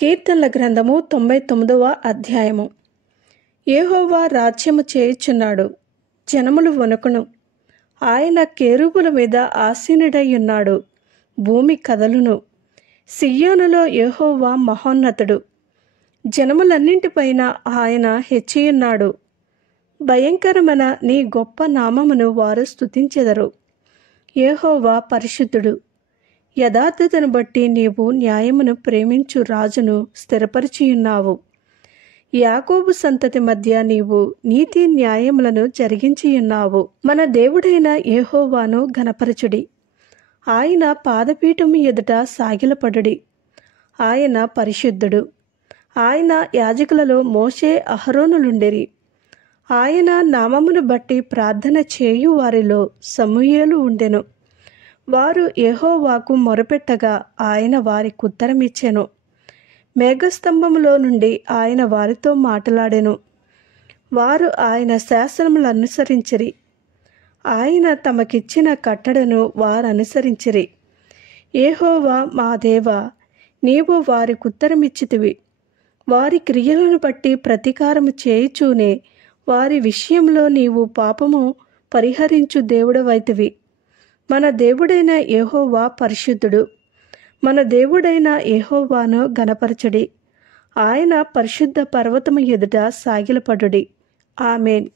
కీర్తనల గ్రంథము 99వ అధ్యాయము. యెహోవా రాజ్యము చేయుచున్నాడు, జనములు వణుకును. ఆయన కేరుబుల మీద ఆసీనుడై ఉన్నాడు, భూమి కదలును. సియ్యోనులో యెహోవా మహోన్నతుడు, జనములన్నింటిపైన ఆయన హెచ్చియున్నాడు. భయంకరమైన నీ గొప్ప నామమును వారు స్తుతించెదరు. యెహోవా పరిశుద్ధుడు. యథార్థతను బట్టి నీవు న్యాయమును ప్రేమించు రాజును స్థిరపరిచియున్నావు. యాకోబు సంతతి మధ్య నీవు నీతి న్యాయములను జరిగించియున్నావు. మన దేవుడైన యెహోవాను ఘనపరచుడి. ఆయన పాదపీఠము ఎదుట సాగిలపడుడి. ఆయన పరిశుద్ధుడు. ఆయన యాజకులలో మోషే అహరోనులుండిరి. ఆయన నామమును బట్టి ప్రార్థన చేయు వారిలో సమూయేలు ఉండెను. వారు యెహోవాకు మొరపెట్టగా ఆయన వారికి ఉత్తరమిచ్చెను. మేఘస్తంభములో నుండి ఆయన వారితో మాట్లాడెను. వారు ఆయన శాసనములు అనుసరించిరి. ఆయన తమకిచ్చిన కట్టడను వారు అనుసరించిరి. యెహోవా మా దేవా, నీవు వారికి ఉత్తరమిచ్చితివి. వారి క్రియలను బట్టి ప్రతీకారము చేయుచూనే వారి విషయంలో నీవు పాపము పరిహరించు దేవుడవైతివి. మన దేవుడైన యెహోవా పరిశుద్ధుడు. మన దేవుడైన యెహోవాను ఘనపరచుడి. ఆయన పరిశుద్ధ పర్వతము ఎదుట సాగిలపడుడి. ఆమేన్.